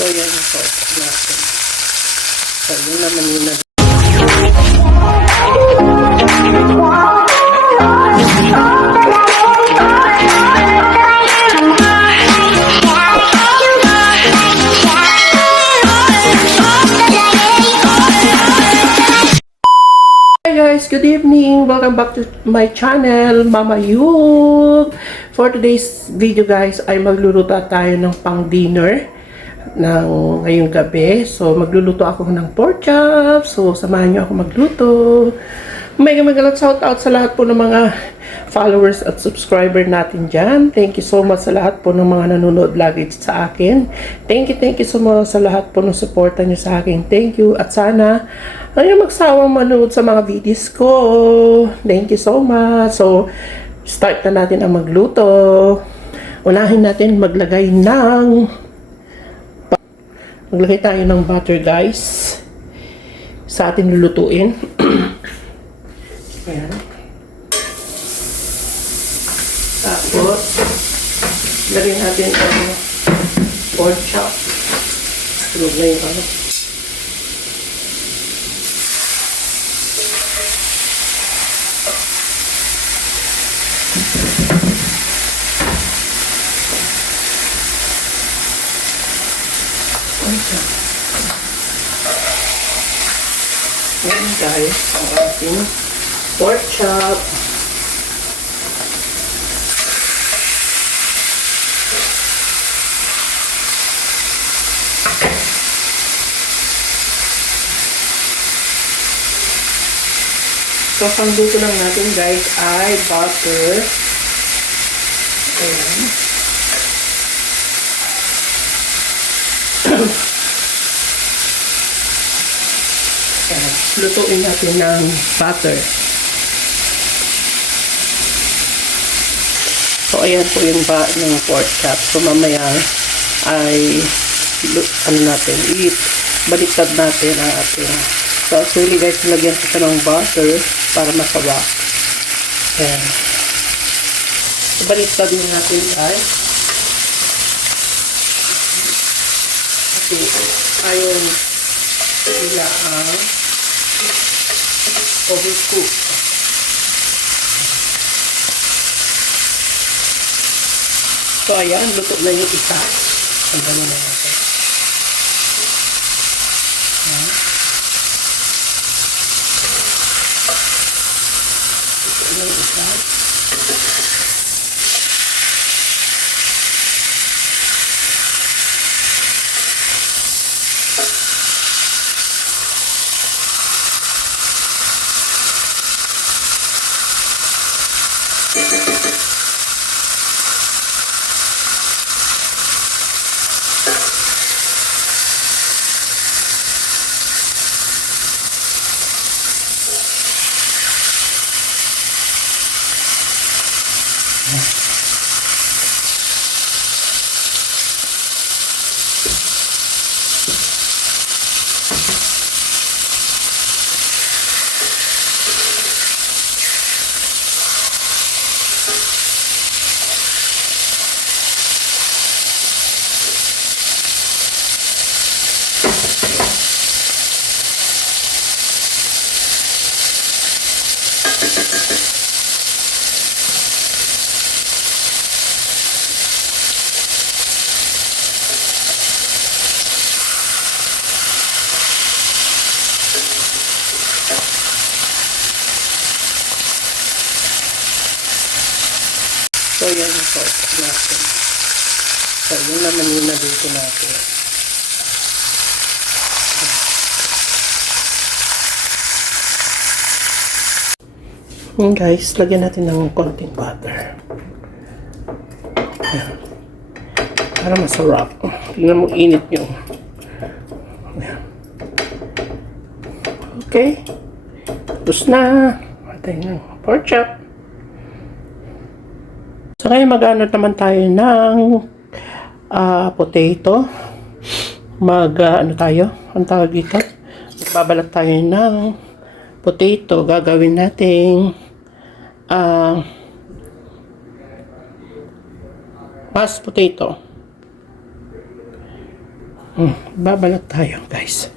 So, yun naman yun na. Guys, good evening. Welcome back to my channel, Mama Yub. For today's video guys, ay magluluto tayo ng pang dinner ng ngayong gabi. So magluluto ako ng pork chops. So samahan niyo ako magluto. Mega mega shout out sa lahat po ng mga followers at subscriber natin dyan. Thank you so much sa lahat po ng mga nanonood lagi sa akin. Thank you, thank you so much sa lahat po ng suporta niyo sa akin. Thank you. At sana, ayaw magsawang manood sa mga videos ko. Thank you so much. So, start na natin ang magluto. Unahin natin maglagay ng maglagay tayo ng butter guys sa atin lulutuin. Ayan. Tapos, lagyan natin ang pork chop. Tulog na yung ano. Chop. Yan guys, ang ating pork chop. Pangluto lang natin guys ay butter. Ayan. Lutuin natin ng butter. So, ayan po yung ba ng pork chop. So, mamaya ay ano natin, i baliktad natin ang ating So, actually guys, nilagyan ko ng butter para masawa. Ayan. Baliktad din natin guys. Kasi ayaw nila ang overcook. So, ayan, luto na yung isa. Tanggalin na Pork natin. So, yun naman yung naluto natin. Yun guys, lagyan natin ng konting butter. Ayan. Para masarap. Tingnan mo init nyo. Ayan. Okay. Tapos na. Atay ng pork chop. So ngayon mag-ano naman tayo ng ah, potato. Mag ano tayo? Ang tawag dito? Magbabalat tayo ng potato. Gagawin nating ah mashed potato. Hmm, babalat tayo, guys.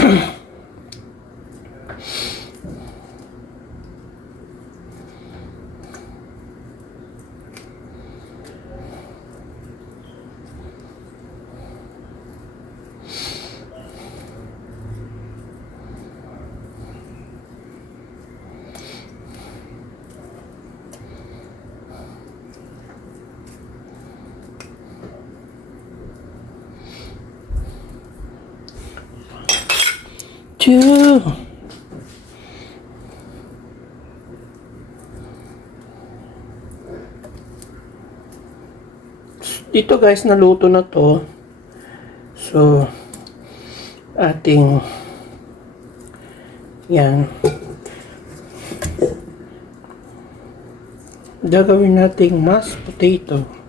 Two. Dito guys, naluto na to. So, ating yan. Gagawin nating mashed potato.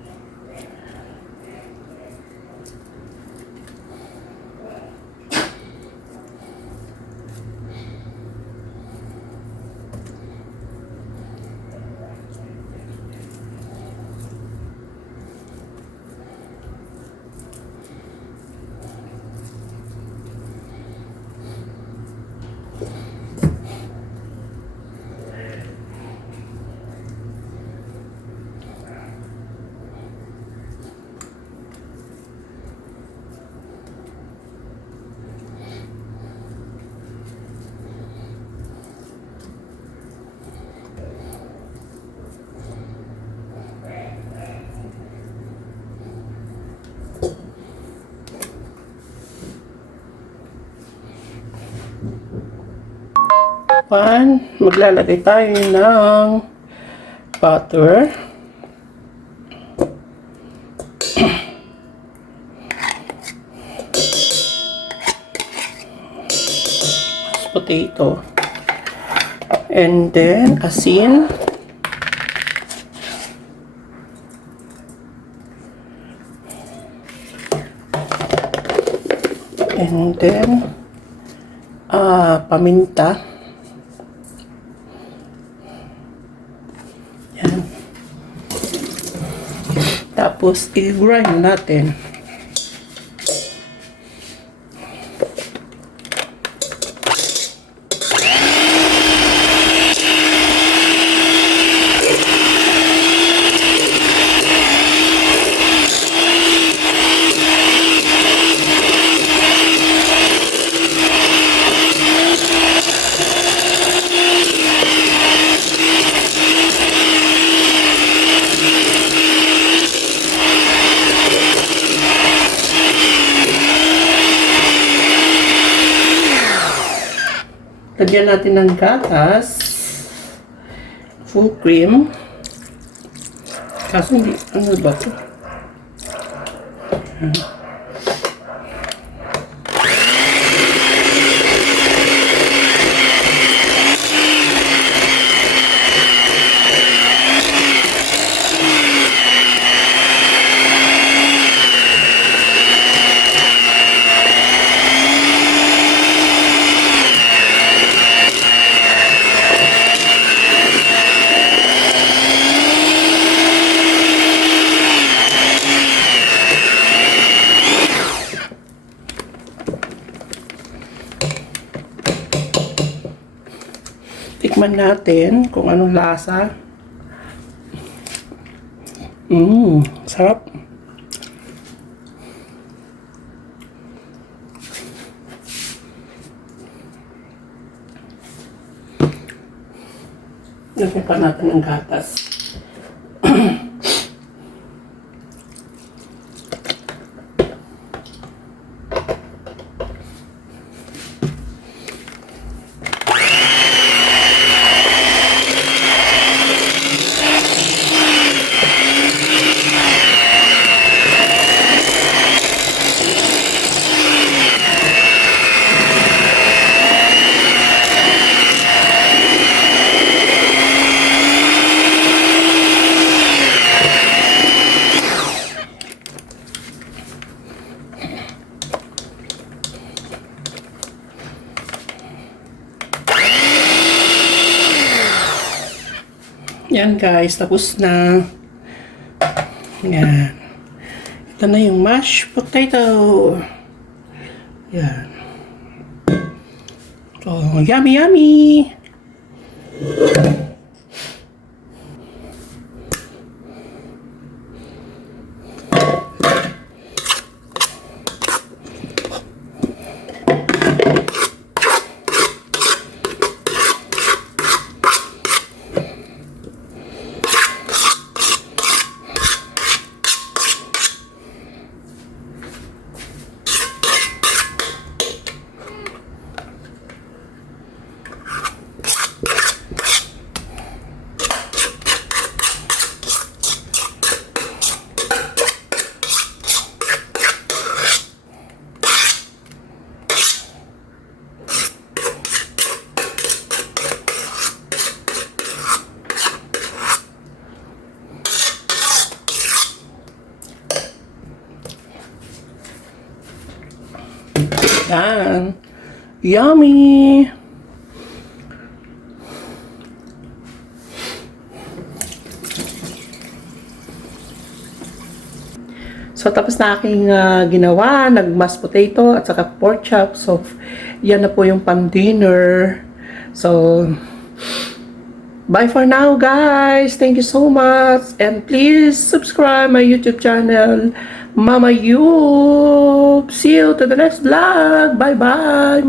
Pan, maglalagay tayo ng butter. Potato. And then, asin. And then, ah, paminta. Yan. Tapos, i-grind natin. Lagyan natin ng gatas. Full cream. Kaso hindi, ano ba ito? Tikman natin kung anong lasa. Mmm, sarap. Lagyan pa natin ng gatas. Yan guys, tapos na. Yan. Ito na yung mashed potato. Yan. So, yummy, yummy! Yan. Yummy! So, tapos na aking ah, ginawa, nag-mashed potato at saka pork chop. So, yan na po yung pan-dinner. So, bye for now, guys. Thank you so much. And please subscribe my YouTube channel, Mama Yub. See you to the next vlog. Bye-bye.